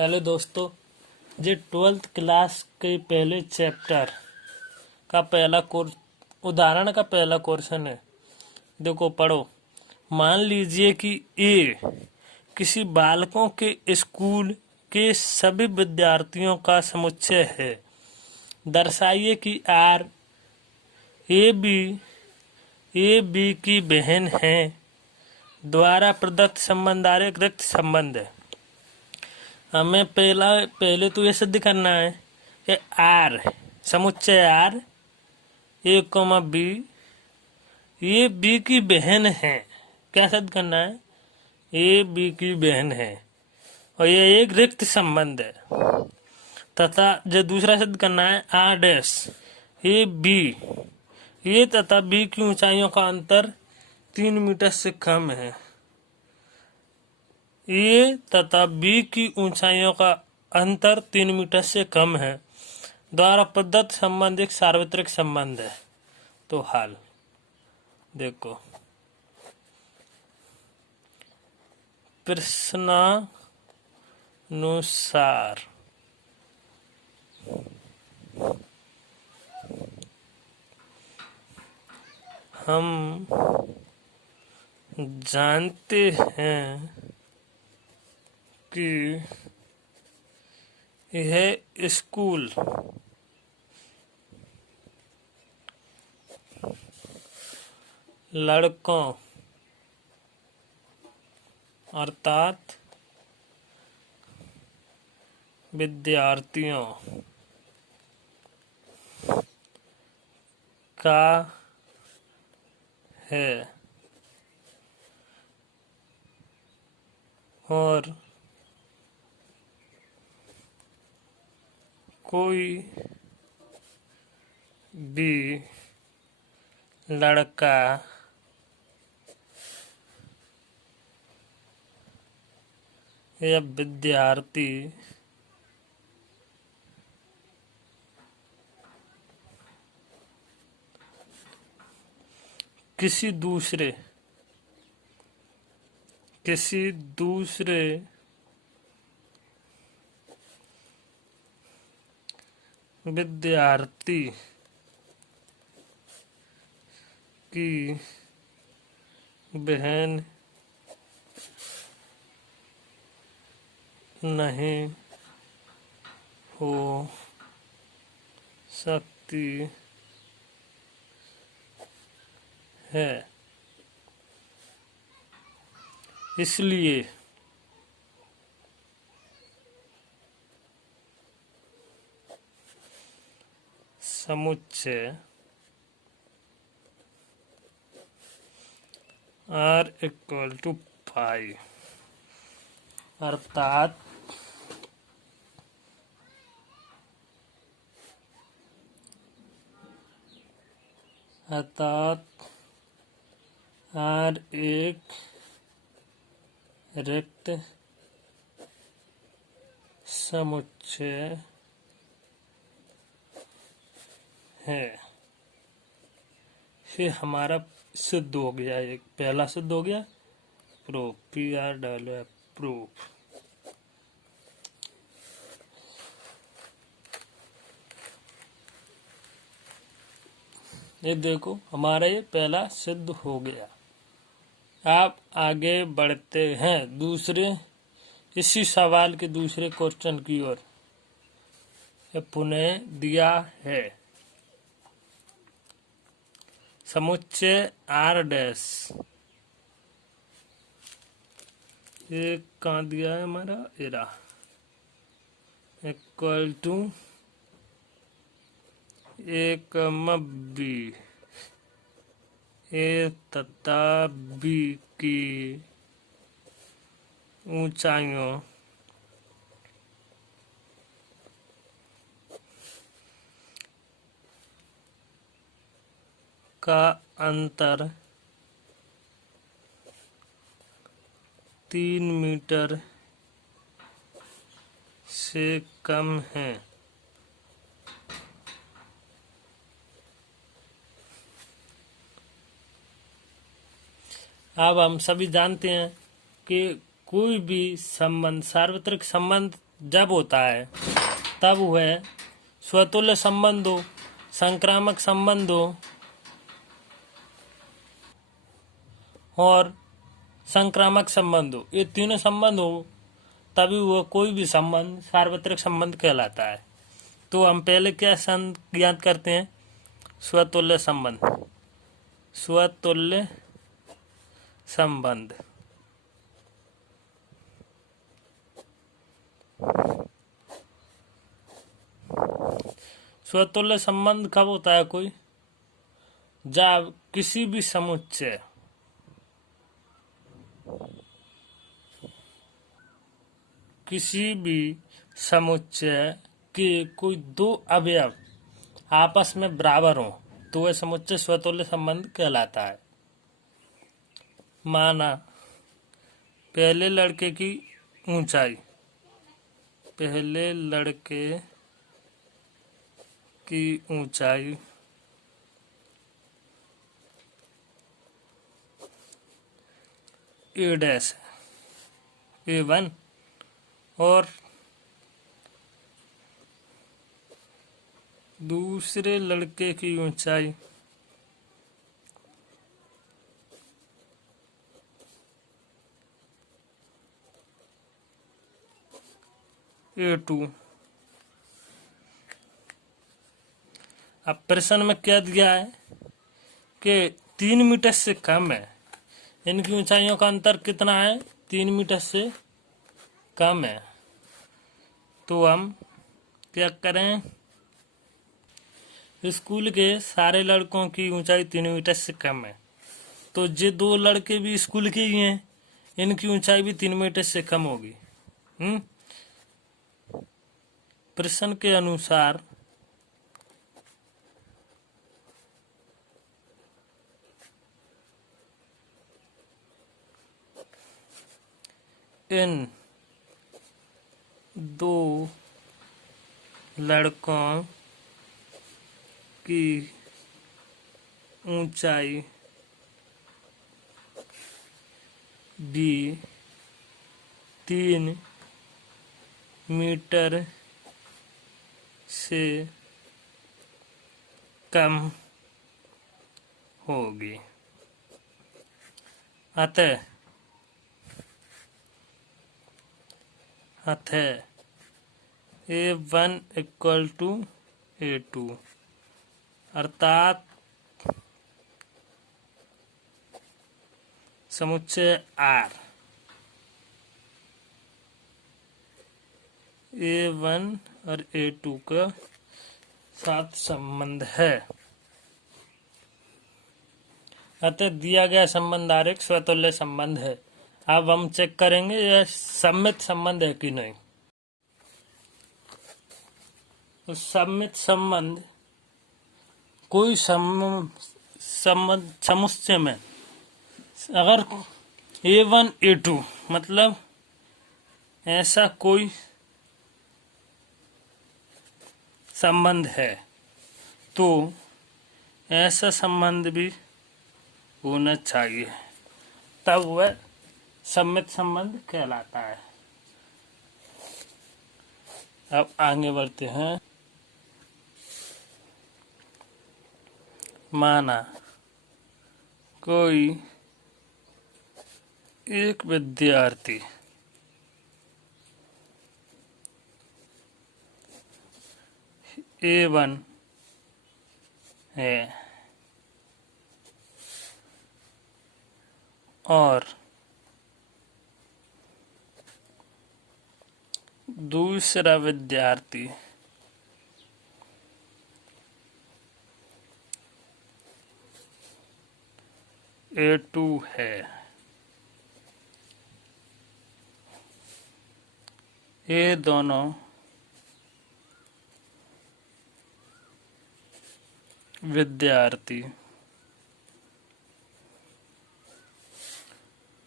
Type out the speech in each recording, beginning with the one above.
Hello दोस्तों, ये 12th class के पहले चैप्टर का पहला कोर्स उदाहरण का पहला क्वेश्चन है। देखो पढ़ो। मान लीजिए कि ए किसी बालकों के स्कूल के सभी विद्यार्थियों का समुच्चय है। दर्शाइए कि आर ए बी की बहन है द्वारा प्रदत्त संबंध आर एक रिक्त संबंध है। हमें पहले तो ये सिद्ध करना है कि आर समुच्चय आर ए कॉमा बी ये बी की बहन है। क्या सिद्ध करना है? ए बी की बहन है और ये एक रिक्त संबंध है। तथा जो दूसरा सिद्ध करना है आर डैश ए बी ये तथा बी की ऊंचाइयों का अंतर 3 मीटर से कम है। ए तथा बी की ऊंचाइयों का अंतर 3 मीटर से कम है द्वारा प्रदत्त संबंध एक सार्वत्रिक संबंध है। तो हाल देखो, प्रश्नानुसार हम जानते हैं कि यह स्कूल लड़कों अर्थात विद्यार्थियों का है और कोई भी लड़का या विद्यार्थी किसी दूसरे विद्यार्थी की बहन नहीं हो सकती है। इसलिए समुच्चय R इक्वल टू पाई अर्थात R एक रिक्त समुच्चय है। फिर हमारा सिद्ध हो गया, एक पहला सिद्ध हो गया प्रूफ PR प्रूफ। ये देखो हमारा ये पहला सिद्ध हो गया। आप आगे बढ़ते हैं इसी सवाल के दूसरे क्वेश्चन की ओर। पुनः दिया है समुच्चय आर डैश एक कहाँ दिया है हमारा एरा इक्वल टू एक बी ए तथा बी की ऊंचाइयों का अंतर 3 मीटर से कम है। अब हम सभी जानते हैं कि कोई भी संबंध सार्वत्रिक संबंध जब होता है तब वह स्वतुल्य संबंध हो, संक्रामक संबंध हो और संक्रामक संबंध हो, ये तीनों संबंध हो तभी वह कोई भी संबंध सार्वत्रिक संबंध कहलाता है। तो हम पहले क्या ज्ञात करते हैं? स्वतुल्य संबंध। स्वतुल्य संबंध स्वतुल्य संबंध कब होता है कोई? जब किसी भी समुच्चय के कोई दो अवयव आपस में बराबर हो तो वह समुच्चय स्वतुल्य संबंध कहलाता है। माना पहले लड़के की ऊंचाई ए डैश A1 और दूसरे लड़के की ऊंचाई A2। अब प्रश्न में क्या दिया है कि 3 मीटर से कम है, इनकी ऊंचाइयों का अंतर कितना है? 3 मीटर से कम है। तो हम क्या करें? स्कूल के सारे लड़कों की ऊंचाई 3 मीटर से कम है, तो ये दो लड़के भी स्कूल के ही हैं, इनकी ऊंचाई भी 3 मीटर से कम होगी। प्रश्न के अनुसार इन दो लड़कों की ऊंचाई भी 3 मीटर से कम होगी। अतः A1 इक्वल टू A2 अर्थात समुच्चय R A1 और A2 का साथ संबंध है। अतः दिया गया संबंध R एक स्वतुल्य संबंध है। अब हम चेक करेंगे यह सम्मित संबंध है कि नहीं। तो सम्मित संबंध कोई समुच्चय में अगर A1 A2 मतलब ऐसा कोई संबंध है तो ऐसा संबंध भी होना चाहिए, तब वह सम्मित संबंध कहलाता है। अब आगे बढ़ते हैं। माना कोई एक विद्यार्थी A1 है और दूसरा विद्यार्थी A2 है। ये दोनों विद्यार्थी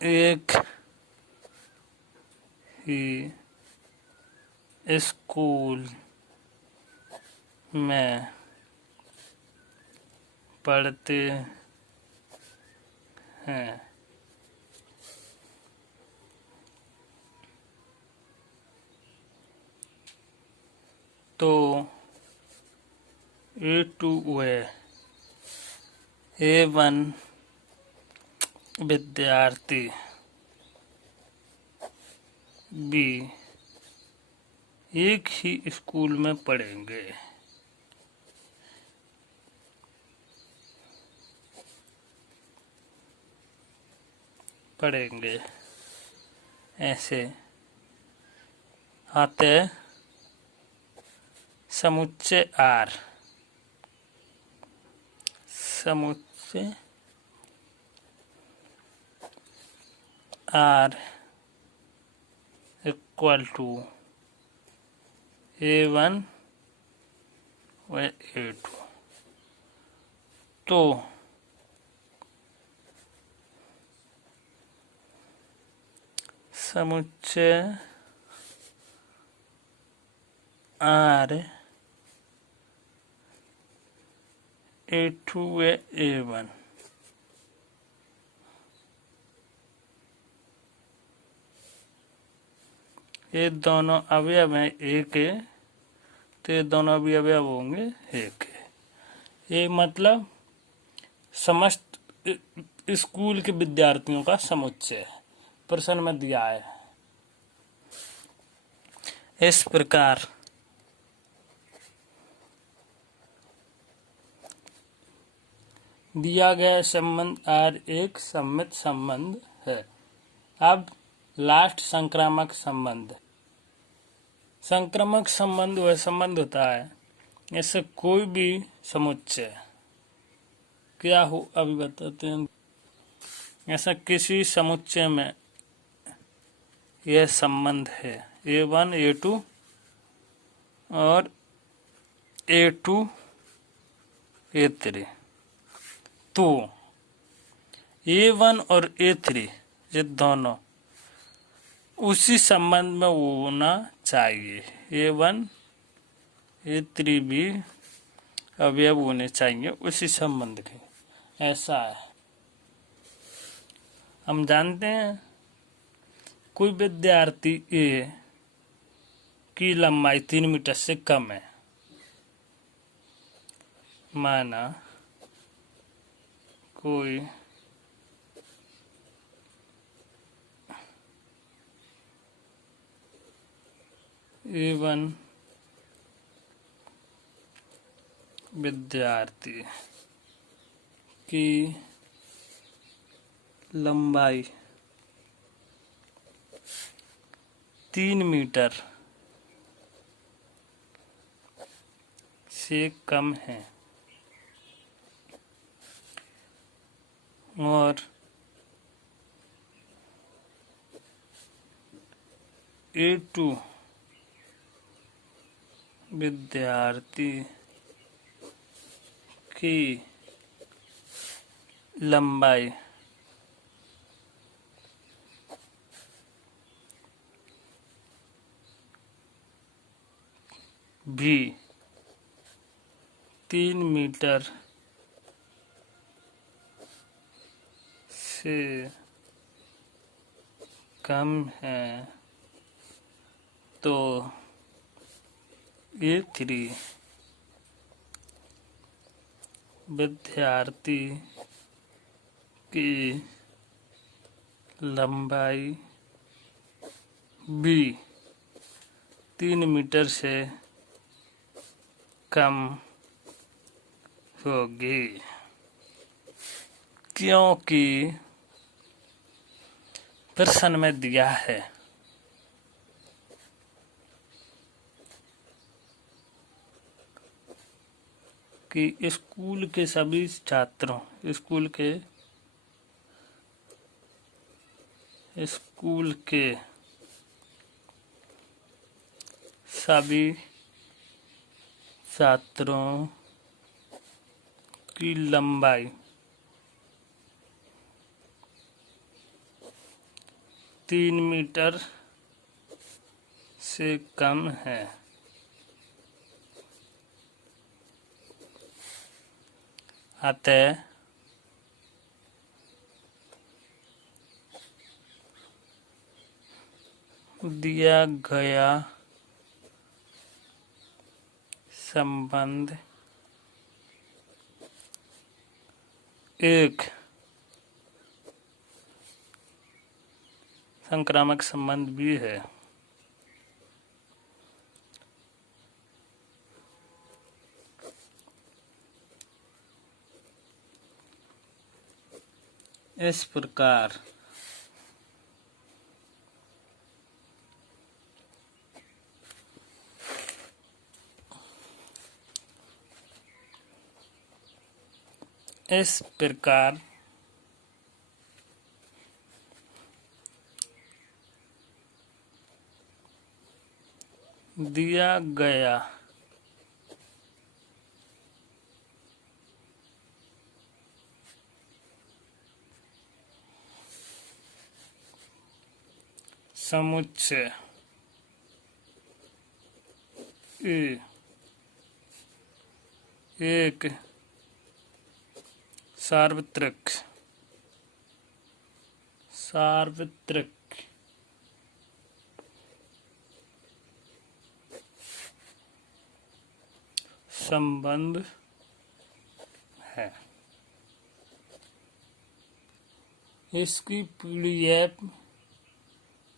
एक ही स्कूल में पढ़ते हैं। तो A2 वे A1 विद्यार्थी B एक ही स्कूल में पढ़ेंगे ऐसे आते समुच्चय R इक्वल टू A1 व A2। तो समुच्चय R A2 व A1 ये दोनों अवयव हैं एक है, तो ये दोनों भी अवयव होंगे एक है। ये मतलब समस्त स्कूल के विद्यार्थियों का समुच्चय है, प्रश्न में दिया है। इस प्रकार दिया गया संबंध R एक सममित संबंध है। अब लास्ट संक्रामक संबंध। संक्रामक संबंध वह संबंध होता है ऐसे कोई भी समुच्चय क्या हो अभी बताते हैं। ऐसा किसी समुच्चय में यह संबंध है A1 A2 और A2 A3, तो A1 और A3 ये दोनों उसी संबंध में होना चाहिए। A1 A3 भी अवयव होने चाहिए उसी संबंध के। ऐसा है, हम जानते हैं कोई विद्यार्थी A की लंबाई 3 मीटर से कम है। माना कोई A1 विद्यार्थी की लंबाई 3 मीटर से कम है और A2 विद्यार्थी की लंबाई भी 3 मीटर से कम है, तो A3 विद्यार्थी की लंबाई भी 3 मीटर से कम होगी, क्योंकि प्रश्न में दिया है कि स्कूल के सभी छात्रों स्कूल के सभी छात्रों की लंबाई 3 मीटर से कम है। अतः दिया गया संबंध एक संक्रामक संबंध भी है। इस प्रकार दिया गया समुच्चय ए एक सार्वत्रिक संबंध है। इसकी पीडीएफ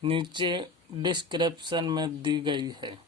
नीचे डिस्क्रिप्शन में दी गई है।